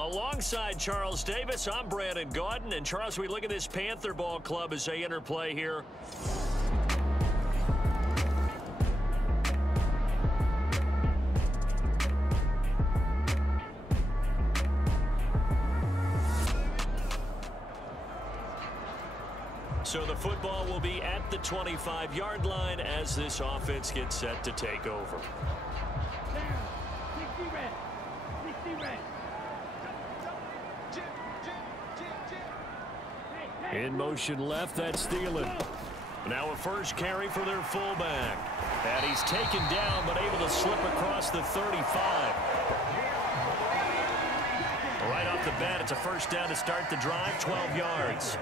Alongside Charles Davis, I'm Brandon Gaudin. And Charles, we look at this Panther ball club as they interplay here. So the football will be at the 25-yard line as this offense gets set to take over. In motion left, that's Thielen. Now a first carry for their fullback. And he's taken down but able to slip across the 35. Right off the bat, it's a first down to start the drive, 12 yards.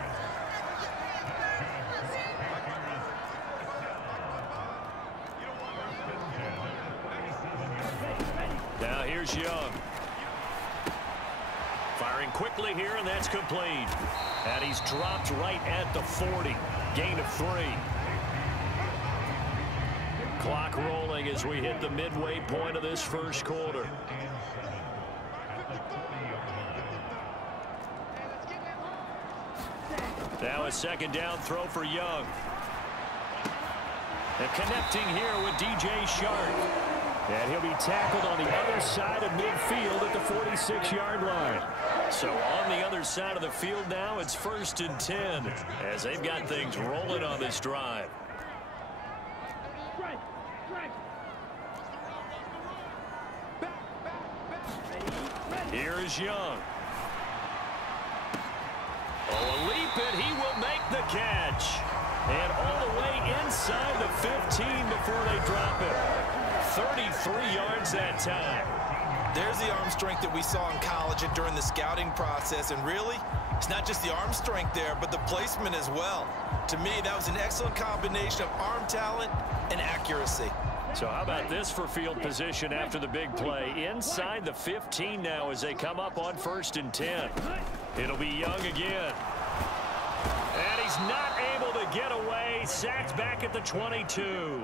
Now here's Young. Firing quickly here, and that's complete. And he's dropped right at the 40. Gain of 3. Clock rolling as we hit the midway point of this first quarter. Now a second down throw for Young. And connecting here with DJ Shark. And he'll be tackled on the other side of midfield at the 46-yard line. So on the other side of the field now, it's 1st and 10 as they've got things rolling on this drive. Here is Young. Oh, a leap, and he will make the catch. And all the way inside the 15 before they drop it. 33 yards that time. There's the arm strength that we saw in college and during the scouting process. And really, it's not just the arm strength there, but the placement as well. To me, that was an excellent combination of arm talent and accuracy. So how about this for field position after the big play? Inside the 15 now as they come up on 1st and 10. It'll be Young again. And he's not able to get away. Sacked back at the 22.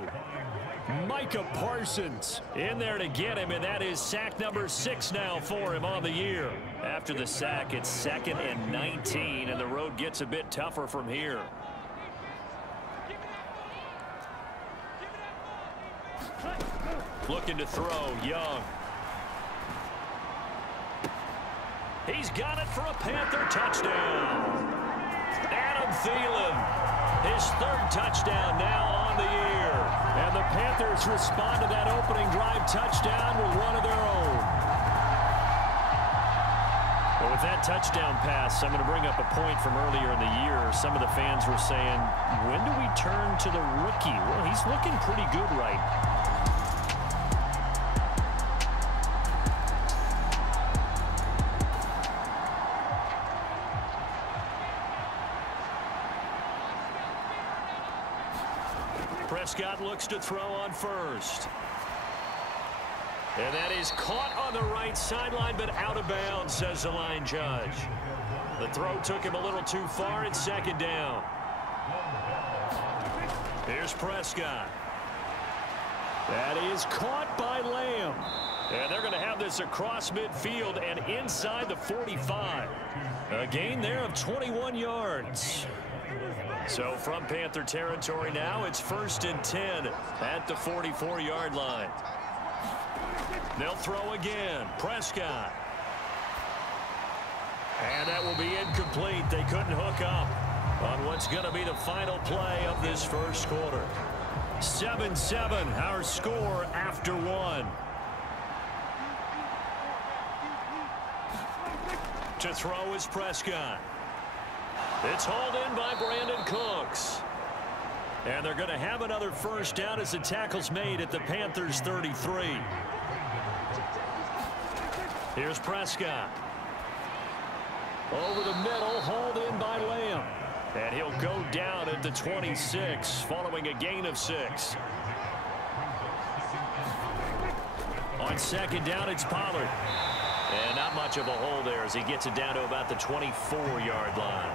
Micah Parsons in there to get him, and that is sack number 6 now for him on the year. After the sack, it's 2nd and 19, and the road gets a bit tougher from here. Looking to throw, Young. He's got it for a Panther touchdown. Adam Thielen, his 3rd touchdown now on the year. And the Panthers respond to that opening drive touchdown with one of their own. Well, with that touchdown pass, I'm going to bring up a point from earlier in the year. Some of the fans were saying, when do we turn to the rookie? Well, he's looking pretty good right now. Prescott looks to throw on first. And that is caught on the right sideline, but out of bounds, says the line judge. The throw took him a little too far. It's 2nd down. Here's Prescott. That is caught by Lamb. And they're going to have this across midfield and inside the 45. A gain there of 21 yards. So from Panther territory now, it's 1st and 10 at the 44-yard line. They'll throw again. Prescott. And that will be incomplete. They couldn't hook up on what's going to be the final play of this first quarter. 7-7, our score after 1. To throw is Prescott. It's hauled in by Brandon Cooks. And they're going to have another first down as the tackle's made at the Panthers' 33. Here's Prescott. Over the middle, hauled in by Lamb. And he'll go down at the 26 following a gain of 6. On 2nd down, it's Pollard. And not much of a hole there as he gets it down to about the 24-yard line.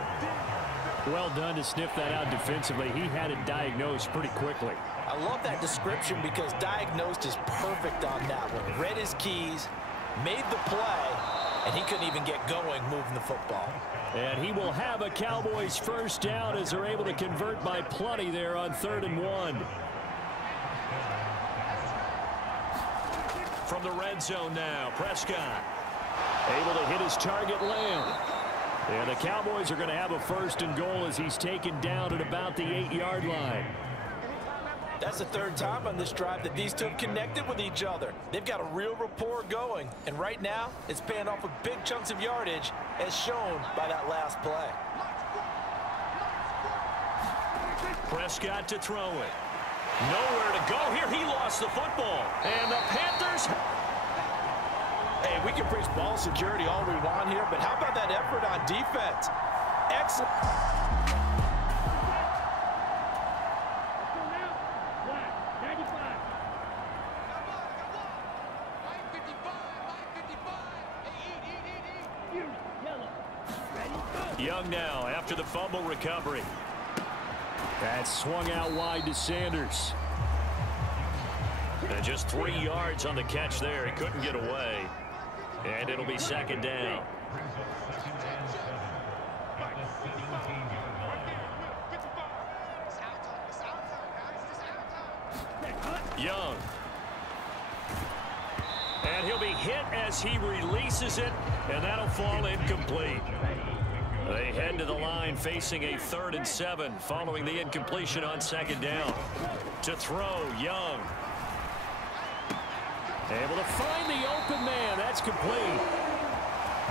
Well done to sniff that out defensively. He had it diagnosed pretty quickly. I love that description because diagnosed is perfect on that one. Read his keys, made the play, and he couldn't even get going moving the football. And he will have a Cowboys first down as they're able to convert by plenty there on 3rd and 1. From the red zone now, Prescott. Able to hit his target, Lamb. And the Cowboys are going to have a 1st and goal as he's taken down at about the 8-yard line. That's the 3rd time on this drive that these two have connected with each other. They've got a real rapport going, and right now it's paying off with big chunks of yardage as shown by that last play. Prescott to throw it. Nowhere to go here. He lost the football. And the Panthers... Hey, we can preach ball security all we want here, but how about that effort on defense? Excellent. Young now after the fumble recovery. That swung out wide to Sanders. And just 3 yards on the catch there. He couldn't get away. And it'll be 2nd down. Young. And he'll be hit as he releases it, and that'll fall incomplete. They head to the line facing a 3rd and 7 following the incompletion on 2nd down. To throw, Young. Able to find the open man. That's complete.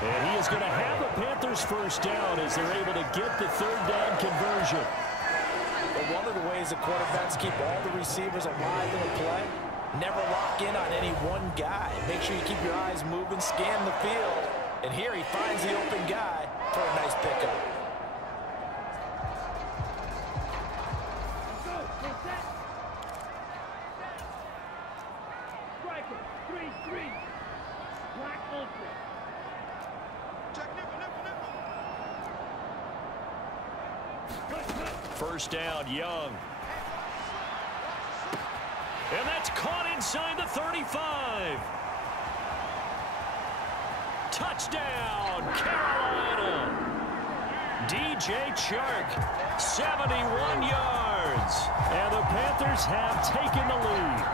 And he is going to have the Panthers first down as they're able to get the 3rd down conversion. But one of the ways the quarterbacks keep all the receivers alive in a play, never lock in on any one guy. Make sure you keep your eyes moving, scan the field. And here he finds the open guy for a nice pickup. First down, Young. And that's caught inside the 35. Touchdown, Carolina. DJ Chark, 71 yards. And the Panthers have taken the lead.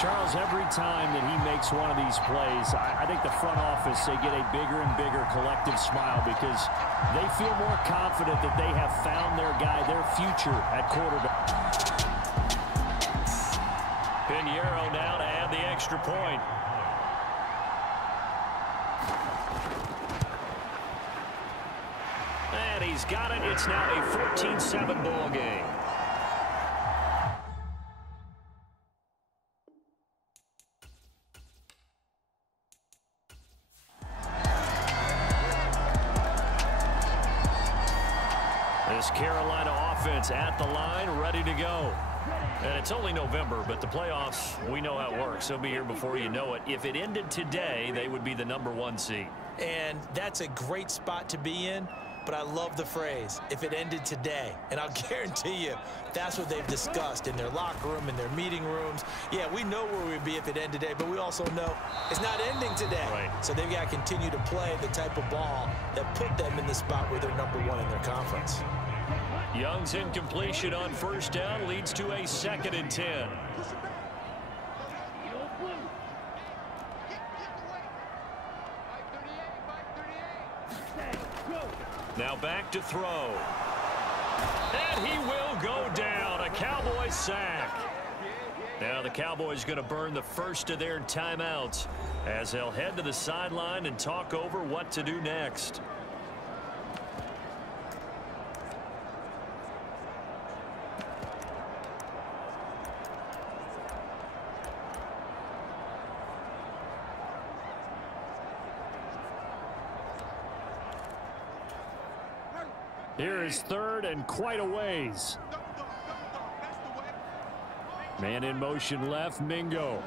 Charles, every time that he makes one of these plays, I think the front office, they get a bigger and bigger collective smile because they feel more confident that they have found their guy, their future at quarterback. Pinheiro now to add the extra point. And he's got it. It's now a 14-7 ball game. This Carolina offense at the line, ready to go. And it's only November, but the playoffs, we know how it works. They'll be here before you know it. If it ended today, they would be the #1 seed. And that's a great spot to be in, but I love the phrase, if it ended today. And I'll guarantee you, that's what they've discussed in their locker room, in their meeting rooms. Yeah, we know where we'd be if it ended today, but we also know it's not ending today. Right. So they've got to continue to play the type of ball that put them in the spot where they're #1 in their conference. Young's incompletion on first down leads to a 2nd and 10. Now back to throw. And he will go down. A Cowboys sack. Now the Cowboys going to burn the first of their timeouts as they'll head to the sideline and talk over what to do next. Here is 3rd and quite a ways. Man in motion left, Mingo.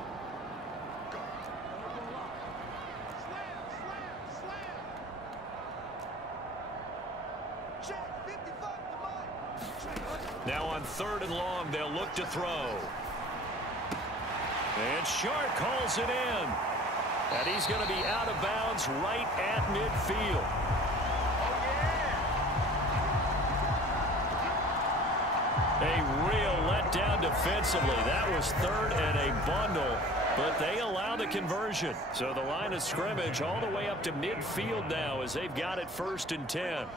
Now on 3rd and long, they'll look to throw. And Shark calls it in. And he's going to be out of bounds right at midfield. A real letdown defensively. That was third and a bundle, but they allow the conversion. So the line of scrimmage all the way up to midfield now as they've got it 1st and 10.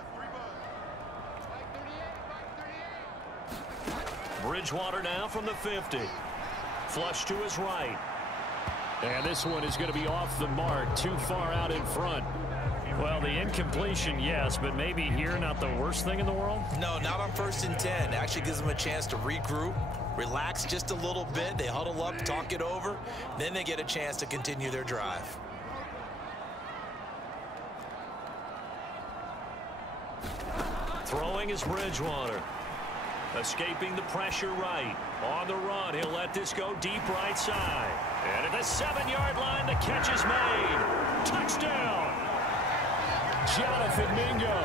Bridgewater now from the 50. Flush to his right. And this one is going to be off the mark, too far out in front. Well, the incompletion, yes, but maybe here not the worst thing in the world? No, not on 1st and 10. Actually gives them a chance to regroup, relax just a little bit. They huddle up, talk it over. Then they get a chance to continue their drive. Throwing is Bridgewater. Escaping the pressure right. On the run, he'll let this go deep right side. And at the 7-yard line, the catch is made. Touchdown! Jonathan Mingo,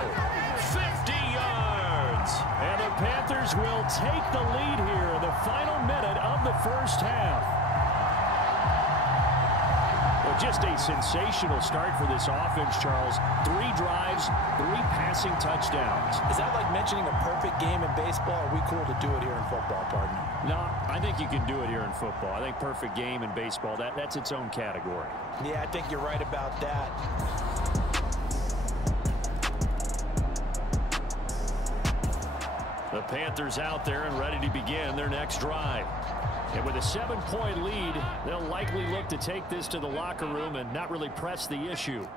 50 yards. And the Panthers will take the lead here in the final minute of the 1st half. Well, just a sensational start for this offense, Charles. 3 drives, 3 passing touchdowns. Is that like mentioning a perfect game in baseball? Or are we cool to do it here in football, partner? No, I think you can do it here in football. I think perfect game in baseball, that's its own category. Yeah, I think you're right about that. The Panthers out there and ready to begin their next drive. And with a 7-point lead, they'll likely look to take this to the locker room and not really press the issue.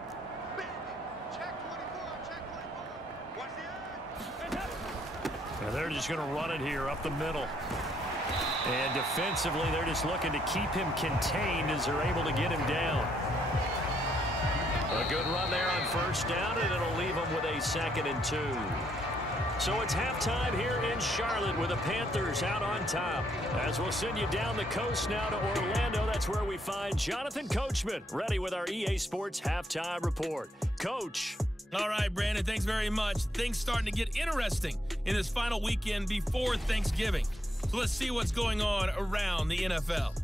And they're just going to run it here up the middle. And defensively, they're just looking to keep him contained as they're able to get him down. A good run there on 1st down, and it'll leave them with a 2nd and 2. So it's halftime here in Charlotte with the Panthers out on top. As we'll send you down the coast now to Orlando, that's where we find Jonathan Coachman, ready with our EA Sports Halftime Report. Coach. All right, Brandon, thanks very much. Things starting to get interesting in this final weekend before Thanksgiving. So let's see what's going on around the NFL.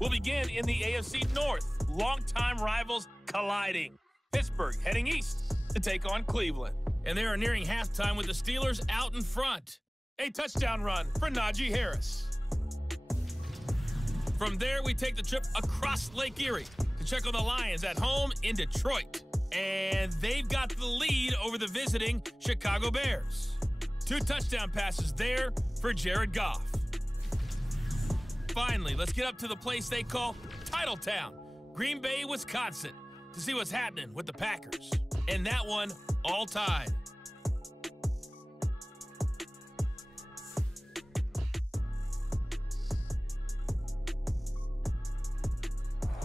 We'll begin in the AFC North. Longtime rivals colliding. Pittsburgh heading east to take on Cleveland. And they are nearing halftime with the Steelers out in front. A touchdown run for Najee Harris. From there, we take the trip across Lake Erie to check on the Lions at home in Detroit. And they've got the lead over the visiting Chicago Bears. 2 touchdown passes there for Jared Goff. Finally, let's get up to the place they call Titletown, Green Bay, Wisconsin, to see what's happening with the Packers. And that one all tied.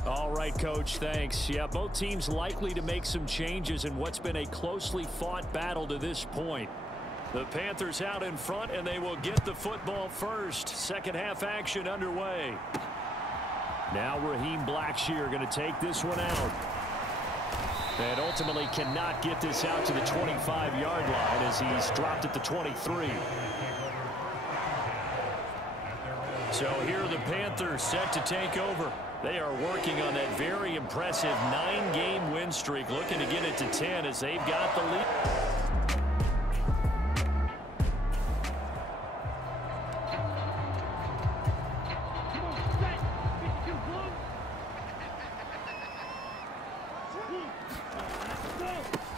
All right, Coach, thanks. Yeah, both teams likely to make some changes in what's been a closely fought battle to this point. The Panthers out in front, and they will get the football first. 2nd half action underway. Now Raheem Blackshear going to take this one out. And ultimately cannot get this out to the 25-yard line as he's dropped at the 23. So here are the Panthers set to take over. They are working on that very impressive 9-game win streak, looking to get it to 10 as they've got the lead.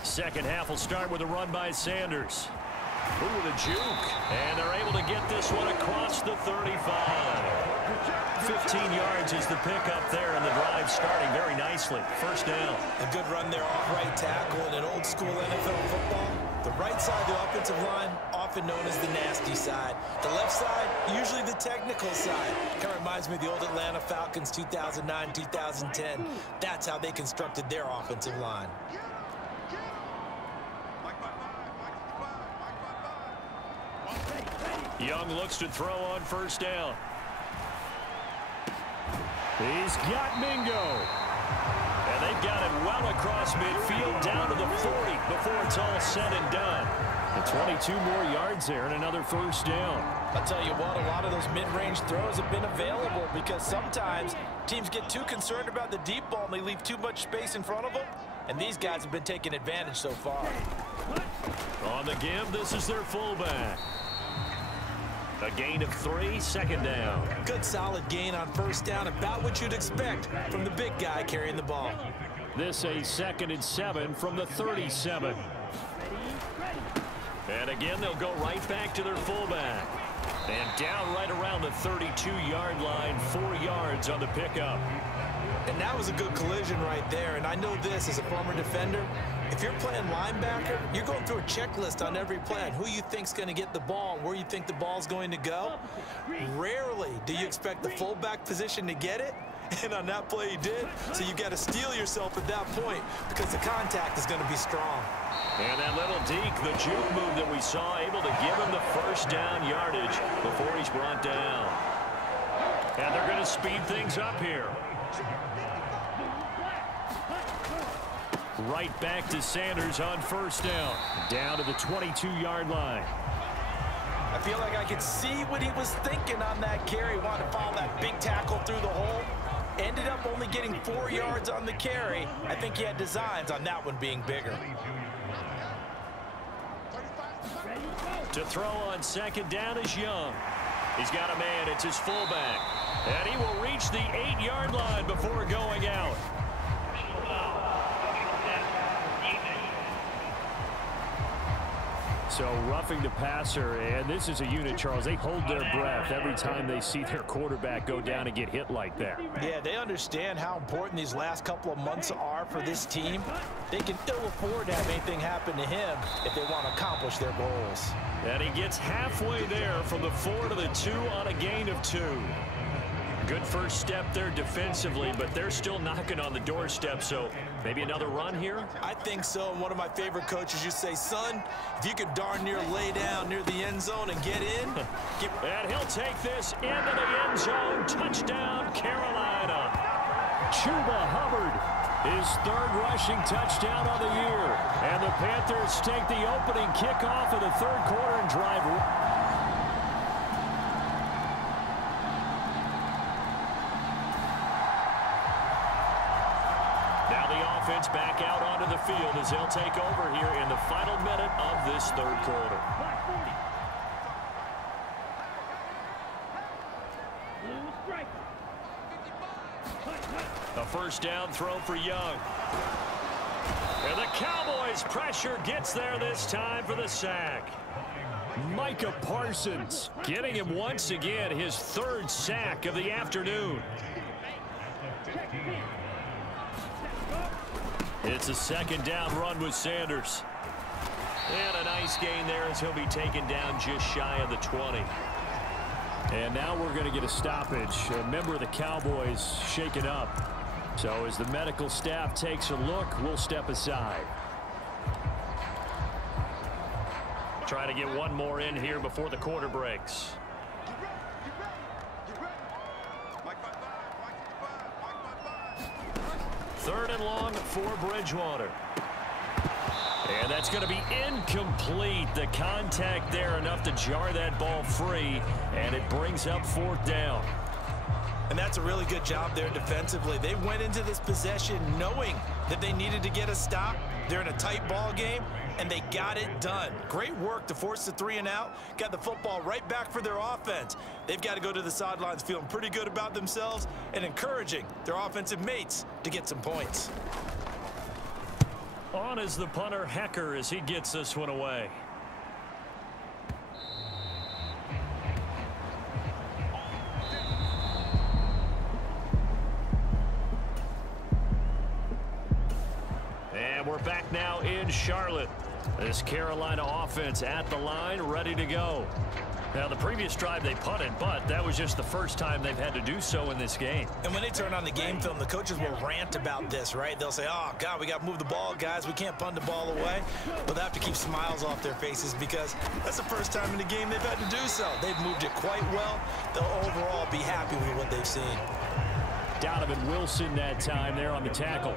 Second half will start with a run by Sanders. Ooh, the juke. And they're able to get this one across the 35. 15 yards is the pickup there, and the drive starting very nicely. 1st down. A good run there off right tackle in an old school NFL football. The right side of the offensive line, often known as the nasty side. The left side, usually the technical side. Kind of reminds me of the old Atlanta Falcons 2009, 2010. That's how they constructed their offensive line. Young looks to throw on 1st down. He's got Mingo. And they've got it well across midfield down to the 40 before it's all said and done. And 22 more yards there and another first down. I'll tell you what, a lot of those mid-range throws have been available because sometimes teams get too concerned about the deep ball and they leave too much space in front of them. And these guys have been taking advantage so far. On the give, this is their fullback. A gain of 3, second down. Good solid gain on first down, about what you'd expect from the big guy carrying the ball. This a 2nd and 7 from the 37. And again, they'll go right back to their fullback. And down right around the 32-yard line, 4 yards on the pickup. And that was a good collision right there. And I know this as a former defender. If you're playing linebacker, you're going through a checklist on every play on who you think's going to get the ball and where you think the ball's going to go. Rarely do you expect the fullback position to get it. And on that play he did. So you got to steel yourself at that point because the contact is going to be strong. And that little deke, the juke move that we saw, able to give him the first down yardage before he's brought down. And they're going to speed things up here. Right back to Sanders on first down. Down to the 22-yard line. I feel like I could see what he was thinking on that carry. Wanted to follow that big tackle through the hole. Ended up only getting 4 yards on the carry. I think he had designs on that one being bigger. To throw on second down is Young. He's got a man. It's his fullback. And he will reach the 8-yard line before going out. So roughing the passer, and this is a unit, Charles. They hold their breath every time they see their quarterback go down and get hit like that. Yeah, they understand how important these last couple of months are for this team. They can ill afford to have anything happen to him if they want to accomplish their goals. And he gets halfway there from the 4 to the 2 on a gain of 2. Good first step there defensively, but they're still knocking on the doorstep, so maybe another run here? I think so. And one of my favorite coaches, you say, son, if you could darn near lay down near the end zone and get in. And he'll take this into the end zone. Touchdown, Carolina. Chuba Hubbard, his 3rd rushing touchdown of the year. And the Panthers take the opening kickoff of the 3rd quarter and drive. Offense back out onto the field as they'll take over here in the final minute of this 3rd quarter. A first down throw for Young. And the Cowboys' pressure gets there this time for the sack. Micah Parsons getting him once again his 3rd sack of the afternoon. It's a 2nd down run with Sanders. And a nice gain there as he'll be taken down just shy of the 20. And now we're going to get a stoppage. A member of the Cowboys shaken up. So as the medical staff takes a look, we'll step aside. Try to get one more in here before the quarter breaks. Third and long for Bridgewater. And that's going to be incomplete. The contact there enough to jar that ball free, and it brings up 4th down. And that's a really good job there defensively. They went into this possession knowing that they needed to get a stop. They're in a tight ball game, and they got it done. Great work to force the 3 and out. Got the football right back for their offense. They've got to go to the sidelines feeling pretty good about themselves and encouraging their offensive mates to get some points. On is the punter, Hecker, as he gets this one away. And we're back now in Charlotte. This Carolina offense at the line, ready to go. Now, the previous drive they punted, but that was just the first time they've had to do so in this game. And when they turn on the game film, the coaches will rant about this, right? They'll say, oh, God, we got to move the ball, guys. We can't punt the ball away. But they have to keep smiles off their faces because that's the first time in the game they've had to do so. They've moved it quite well. They'll overall be happy with what they've seen. Donovan Wilson that time there on the tackle.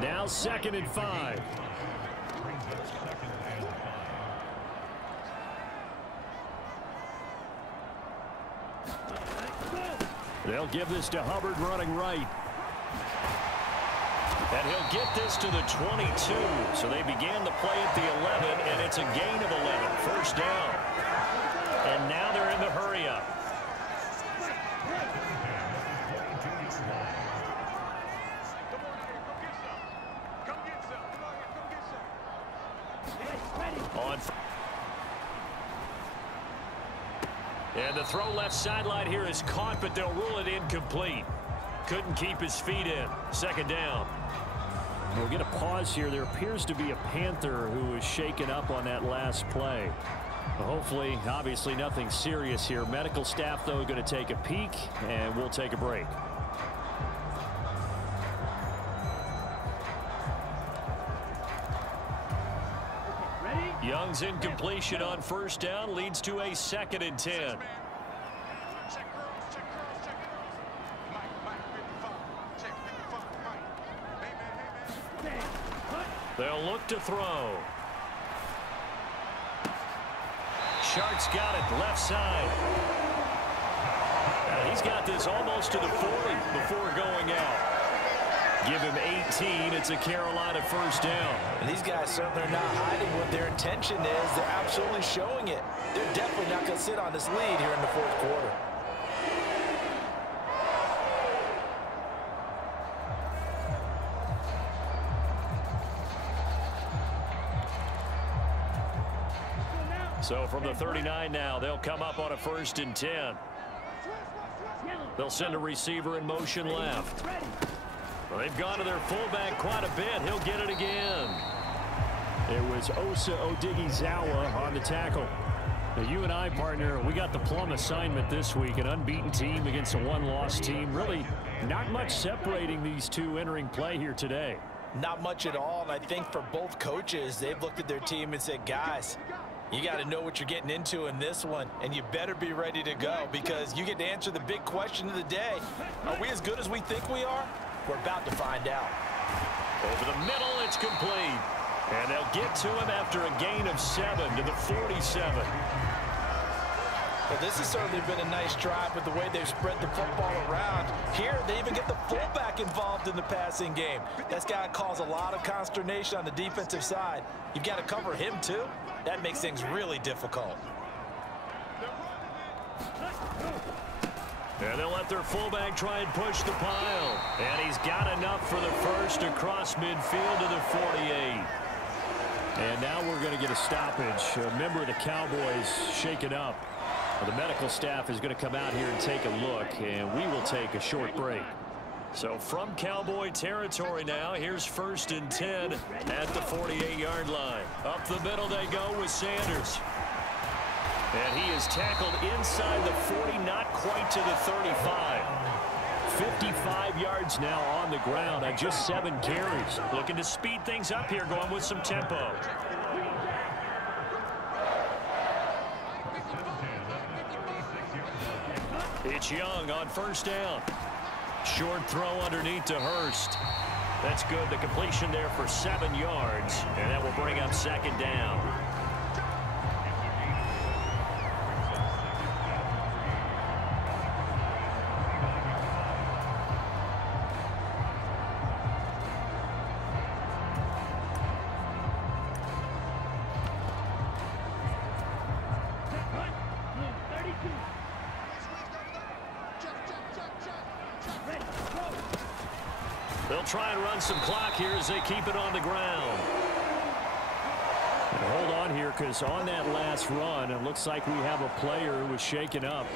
Now 2nd and 5. They'll give this to Hubbard running right. And he'll get this to the 22. So they began the play at the 11, and it's a gain of 11. First down. And now they're in the hurry-up. And the throw left sideline here is caught, but they'll rule it incomplete. Couldn't keep his feet in. 2nd down. We'll get a pause here. There appears to be a Panther who was shaken up on that last play. Hopefully, obviously nothing serious here. Medical staff, though, going to take a peek, and we'll take a break. Young's incompletion on 1st down leads to a 2nd and 10. They'll look to throw. Shark's got it left side. He's got this almost to the 40 before going out. Give him 18. It's a Carolina 1st down. And these guys certainly are not hiding what their intention is. They're absolutely showing it. They're definitely not going to sit on this lead here in the 4th quarter. So from the 39 now, they'll come up on a 1st and 10. They'll send a receiver in motion left. Well, they've gone to their fullback quite a bit. He'll get it again. It was Osa Odighizuwa on the tackle. Now, you and I, partner, we got the plum assignment this week. An unbeaten team against a one-loss team. Really not much separating these two entering play here today. Not much at all, and I think for both coaches, they've looked at their team and said, guys, you got to know what you're getting into in this one, and you better be ready to go because you get to answer the big question of the day. Are we as good as we think we are? We're about to find out. Over the middle, it's complete. And they'll get to him after a gain of 7 to the 47. Well, this has certainly been a nice drive with the way they've spread the football around. Here, they even get the fullback involved in the passing game. That's got to cause a lot of consternation on the defensive side. You've got to cover him, too. That makes things really difficult. And they'll let their fullback try and push the pile. And he's got enough for the first across midfield to the 48. And now we're going to get a stoppage. A member of the Cowboys shaken up. The medical staff is going to come out here and take a look, and we will take a short break. So from Cowboy territory now, here's 1st and 10 at the 48-yard line. Up the middle they go with Sanders. And he is tackled inside the 40, not quite to the 35. 55 yards now on the ground on just 7 carries. Looking to speed things up here, going with some tempo. It's Young on 1st down. Short throw underneath to Hurst. That's good. The completion there for 7 yards. And that will bring up 2nd down. They'll try and run some clock here as they keep it on the ground. And hold on here, because on that last run, it looks like we have a player who was shaken up.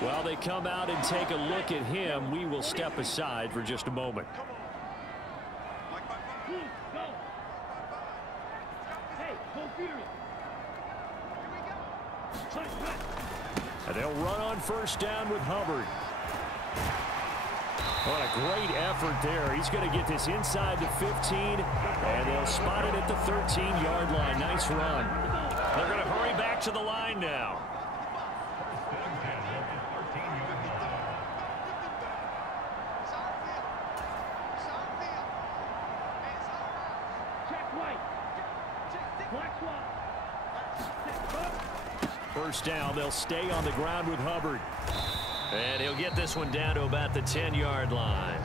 While they come out and take a look at him, we will step aside for just a moment. And they'll run on 1st down with Hubbard. What a great effort there. He's going to get this inside the 15, and they'll spot it at the 13-yard line. Nice run. They're going to hurry back to the line now. first down. They'll stay on the ground with Hubbard. And he'll get this one down to about the 10-yard line.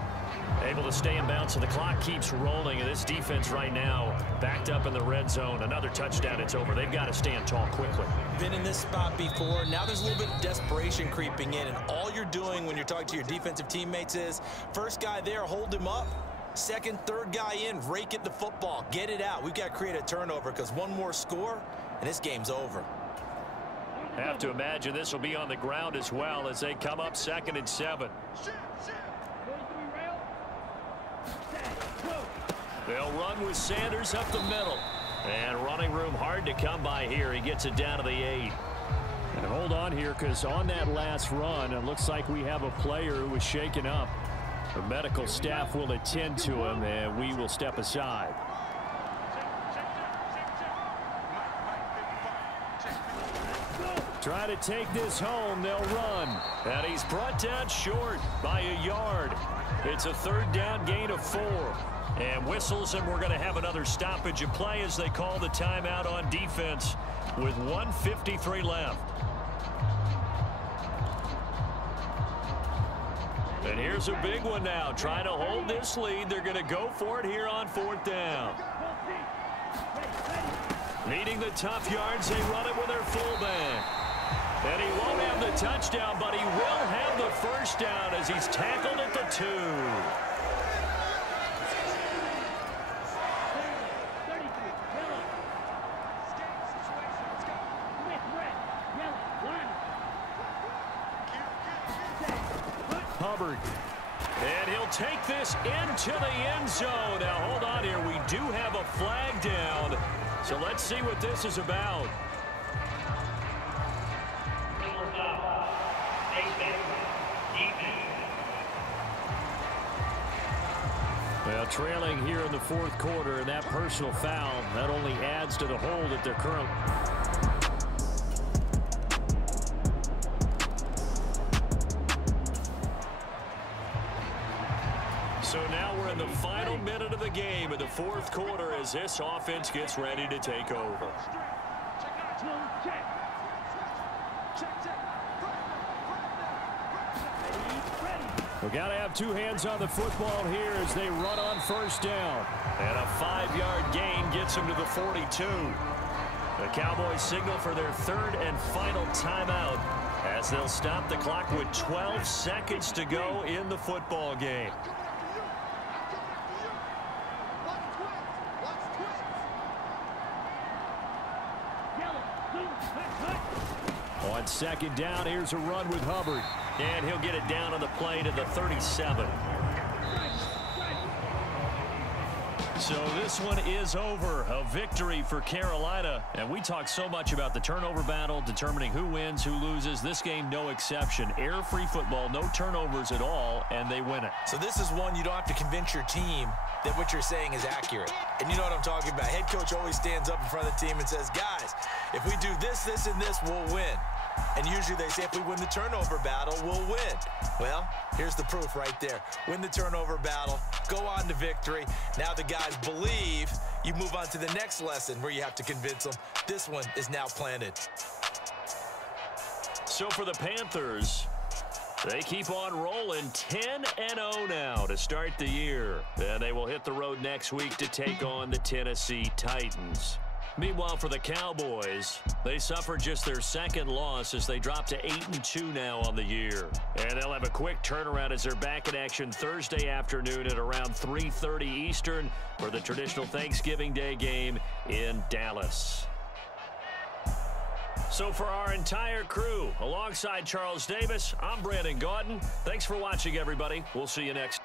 Able to stay in bounds, so the clock keeps rolling. And this defense right now backed up in the red zone. Another touchdown, it's over. They've got to stand tall quickly. Been in this spot before. Now there's a little bit of desperation creeping in. And all you're doing when you're talking to your defensive teammates is, first guy there, hold him up. Second, third guy in, rake at the football. Get it out. We've got to create a turnover because one more score, and this game's over. Have to imagine this will be on the ground as well as they come up 2nd and 7. They'll run with Sanders up the middle. And running room hard to come by here. He gets it down to the 8. And hold on here, because on that last run, it looks like we have a player who was shaken up. The medical staff will attend to him, and we will step aside. Try to take this home. They'll run. And he's brought down short by a yard. It's a 3rd down gain of 4. And whistles, and we're going to have another stoppage of play as they call the timeout on defense with 1:53 left. And here's a big one now. Trying to hold this lead. They're going to go for it here on 4th down. Needing the tough yards, they run it with their fullback. And he won't have the touchdown, but he will have the first down as he's tackled at the 2. Hubbard. And he'll take this into the end zone. Now, hold on here. We do have a flag down. So let's see what this is about. Well, trailing here in the 4th quarter, and that personal foul, that only adds to the hole that they're currently. So now we're in the final minute of the game in the 4th quarter as this offense gets ready to take over. We've got to have 2 hands on the football here as they run on 1st down. And a 5-yard gain gets them to the 42. The Cowboys signal for their 3rd and final timeout as they'll stop the clock with 12 seconds to go in the football game. On 2nd down, here's a run with Hubbard. And he'll get it down on the play to the 37. So this one is over. A victory for Carolina. And we talk so much about the turnover battle, determining who wins, who loses. This game, no exception. Error-free football, no turnovers at all, and they win it. So this is one you don't have to convince your team that what you're saying is accurate. And you know what I'm talking about. Head coach always stands up in front of the team and says, guys, if we do this, this, and this, we'll win. And usually they say if we win the turnover battle, we'll win. Well, here's the proof right there. Win the turnover battle, go on to victory. Now the guys believe. You move on to the next lesson where you have to convince them. This one is now planted. So for the Panthers, they keep on rolling 10-0 now to start the year. And they will hit the road next week to take on the Tennessee Titans. Meanwhile, for the Cowboys, they suffered just their 2nd loss as they drop to 8-2 now on the year. And they'll have a quick turnaround as they're back in action Thursday afternoon at around 3:30 Eastern for the traditional Thanksgiving Day game in Dallas. So for our entire crew, alongside Charles Davis, I'm Brandon Gaudin. Thanks for watching, everybody. We'll see you next.